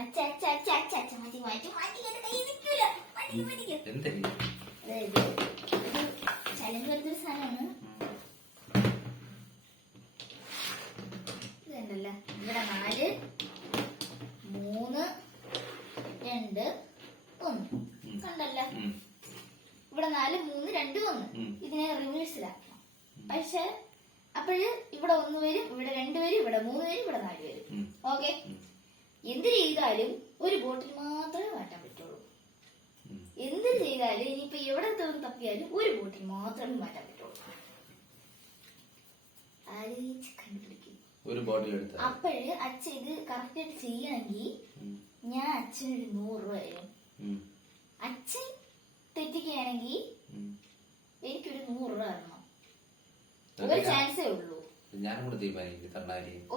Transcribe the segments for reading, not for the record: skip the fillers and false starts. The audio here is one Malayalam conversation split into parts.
അച്ഛ അച്ഛ അച്ഛ അച്ഛ അച്ഛ മാറ്റി മാറ്റി മാറ്റി എന്റെ കൈ നിൽക്കൂല. അതായത് ചലഞ്ച് പോലത്തെ സാധനമാണ്. ഇത് കണ്ടല്ല, ഇവിടെ 4 3 2 1 കണ്ടല്ല. ഇവിടെ 4 3 2 1. ഇതിനെ റിവേഴ്സിലാക്കണം. പക്ഷെ അപ്പോഴ് ഇവിടെ 1 വരും, ഇവിടെ 2 വരും, ഇവിടെ 3 വരും, ഇവിടെ 4 വരും. ഓക്കെ, എന്ത് ചെയ്താലും ഒരു ബോട്ടിൽ മാത്രമേ മാറ്റാൻ പറ്റുള്ളൂ. എന്ത് ചെയ്താലും ഇനിയിപ്പോ എവിടെ തപ്പിയാലും ഒരു ബോട്ടിൽ മാത്രമേ മാറ്റാൻ പറ്റുള്ളൂ. ആലോചിച്ച് കണ്ടുപിടിക്കും. ഒരു ബോട്ടിൽ എടുത്ത അപ്പോഴ് അച്ഛൻ ഇത് കറക്റ്റ് ആയിട്ട് ചെയ്യണമെങ്കിൽ ഞാൻ അച്ഛനൊരു 100 രൂപ തരും. അച്ഛൻ തെറ്റിക്കുകയാണെങ്കിൽ എനിക്കൊരു 100 രൂപ തരണം. ഒരു ചാൻസേ ഉള്ളൂ.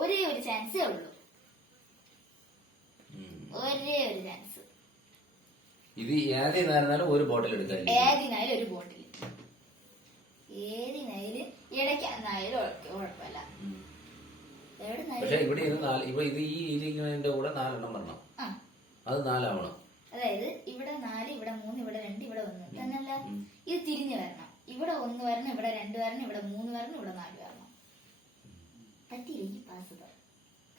ഒരേ ഒരു ചാൻസേ ഉള്ളൂ. ഒരേ ഒരു ചാൻസ്. ഇത് ഏതിനായിരുന്നാലും ഒരു ബോട്ടിൽ എടുക്കാം. ഏതിനായാലും ഒരു ബോട്ടിൽ, ഏതിനായാലും ഇടയ്ക്കായിരുന്നായാലും കുഴപ്പമില്ല. പക്ഷെ ഇവിടെ ഇത് ഈ ഇരിക്കുന്നതിന്റെ കൂടെ 4 എണ്ണം വരണം. അത് 4 ആവണം. അതായത് ഇവിടെ 4, ഇവിടെ 3, ഇവിടെ 2, ഇവിടെ 1 തന്നല്ല. ഇത് തിരിഞ്ഞു വരണം. ഇവിടെ 1 വരണം, ഇവിടെ 2 വരണം, ഇവിടെ 3 വരണം, ഇവിടെ 4 വരണം. പറ്റിയില്ലെങ്കിൽ പാസ്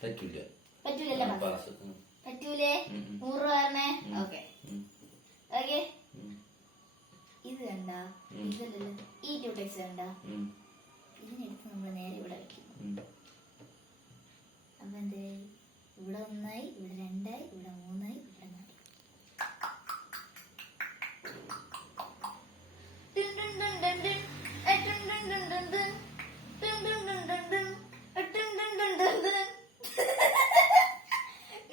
പറ്റൂല. പറ്റൂലല്ലേ പാസ്? പറ്റൂലേ? 100 രൂപ വരണേ. Okay okay. ഇത് കണ്ട, ഇതല്ലല്ലോ ഈ 2 ടെക്സ് കണ്ട. ഇതിനെടുത്ത് നമ്മൾ നേരെ ഇവിടെ വെക്കുന്നു. അപ്പൊ എന്ത്, ഇവിടെ 1 ആയി, ഇവിടെ 2 ആയി, ഇവിടെ 3 ആയി, ഇവിടെ 4.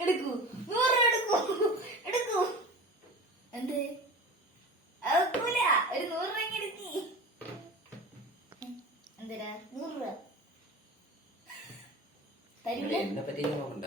എടുക്കൂ, 100 എടുക്കൂ, എടുക്കൂ. എന്ത് അതൊക്കൂല, ഒരു 100 രൂപ എടുക്കി. എന്തിനാ 100 രൂപ തരൂല? എന്നെ പറ്റി നോക്കണ്ട.